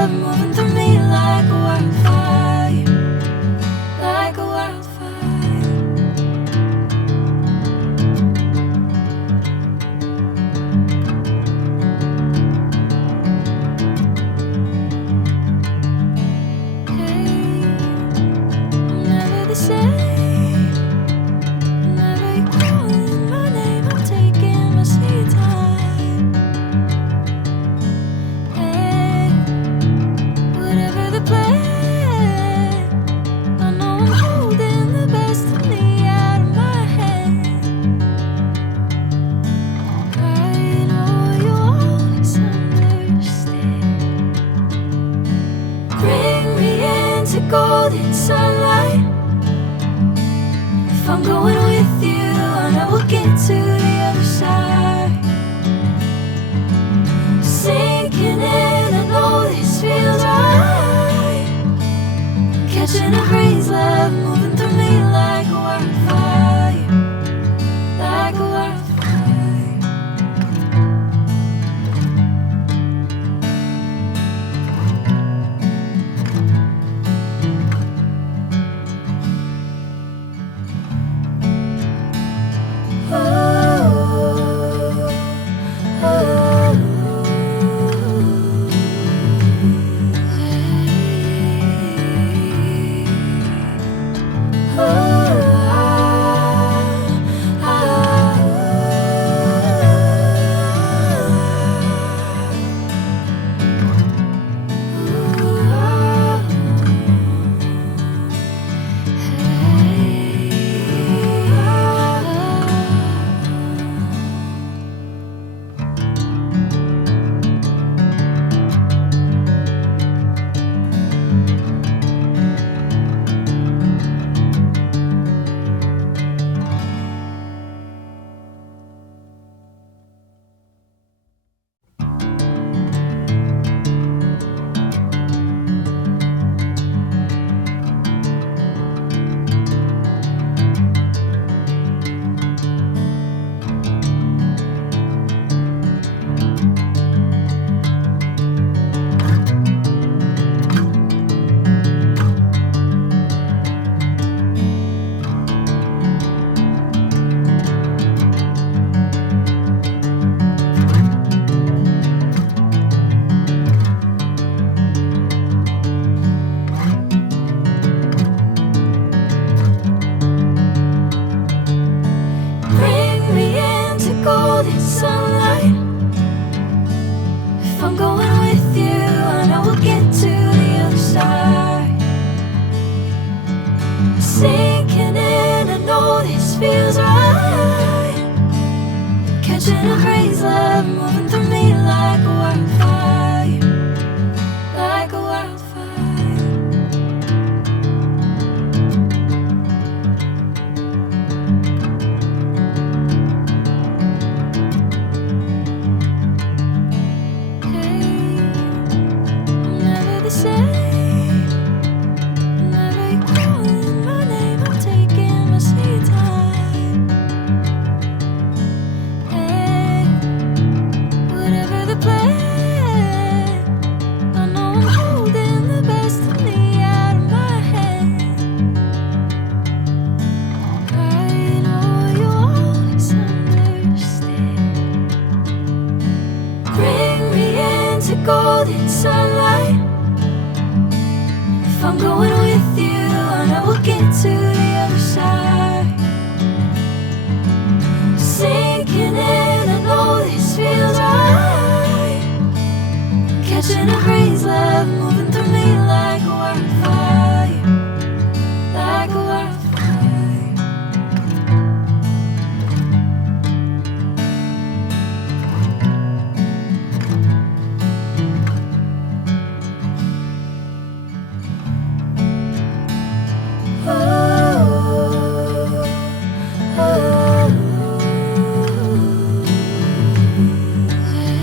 love moving through me like a wildfire, like a wildfire. Hey, I'm never the same. Whenever you're calling my name, I'm taking my sweet time. Hey, whatever the plan, I know I'm holding the best of me out of my hand. I know you always understand. Bring me into golden sunlight. If I'm going with you, I know we'll get to the other side. Sinking in, I know this feels right. Catching a breeze, love moving through me like a wildfire, like a wildfire. Oh, oh, bring me into golden sunlight. If I'm going with you, I know we'll get to the other side. Sinking in, I know this feels right. Catching a breeze, love moving through me like a wildfire, like a wildfire. Hey, I'm never the same. Whenever you're calling my name, I'm taking my sweet time. Hey, whatever the plan, I know I'm holding the best of me out of my hand. I know you always understand. Bring me into golden sunlight. If I'm going with you, I know we'll get to the other side. Sinking in, I know this feels right. Catching a breeze, love moving through me like a wildfire, like a wildfire. Oh, oh, hey.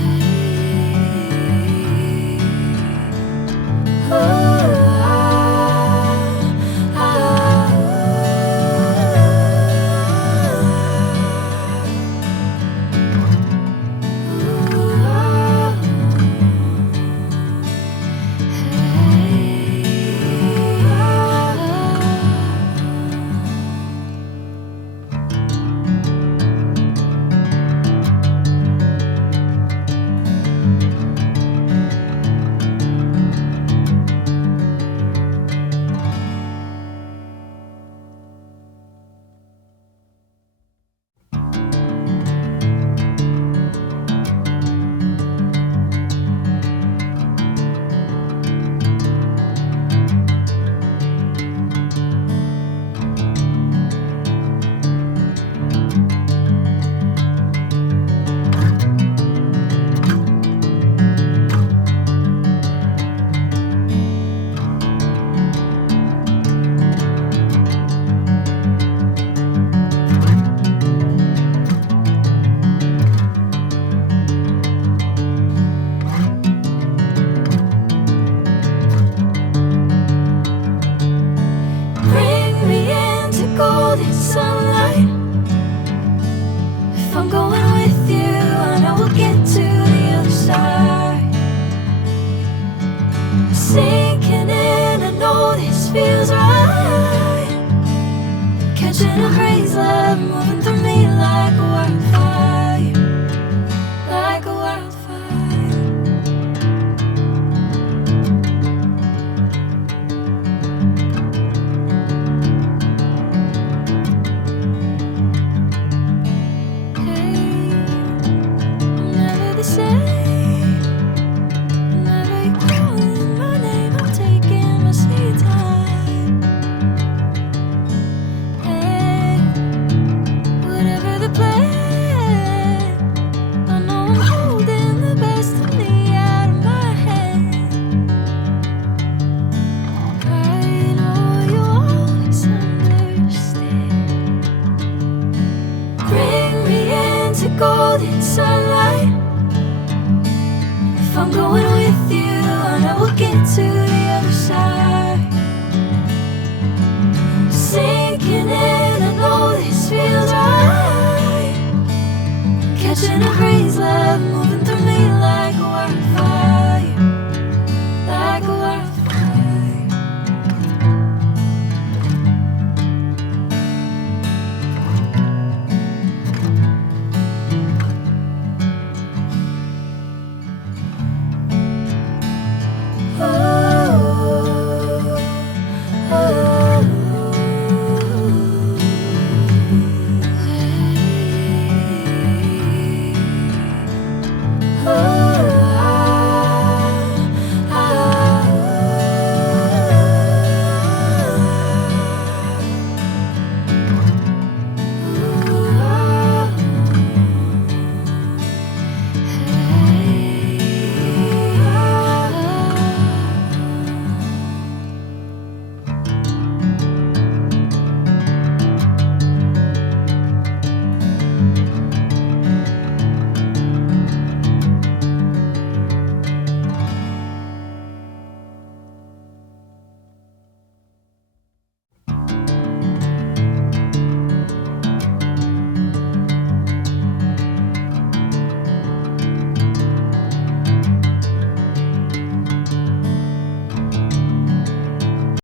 sinking in, I know this feels right. Catching a breeze, love moving through me like a wildfire, like a wildfire. Hey, I'm never the same. Whenever you're calling my name, I'm taking my sweet time. Hey, whatever the plan, I know I'm holding the best of me out of my hand. I know you always understand. Bring me into golden sunlight. If I'm going with you, I know we'll get to